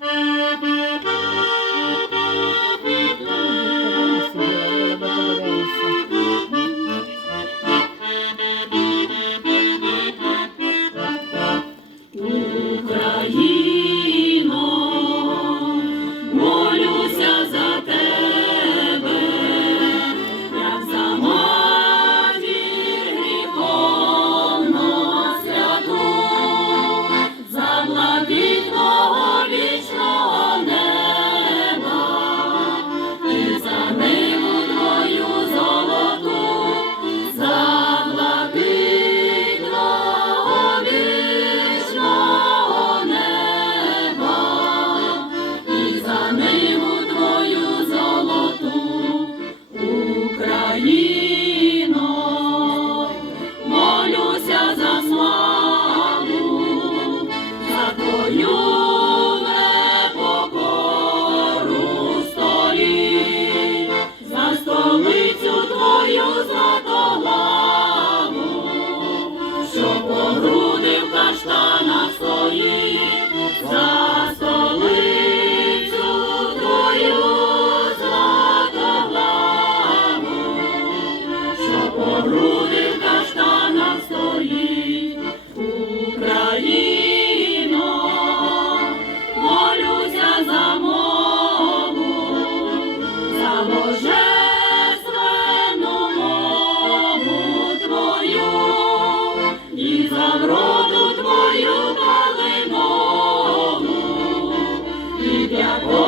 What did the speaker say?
Thank you. Я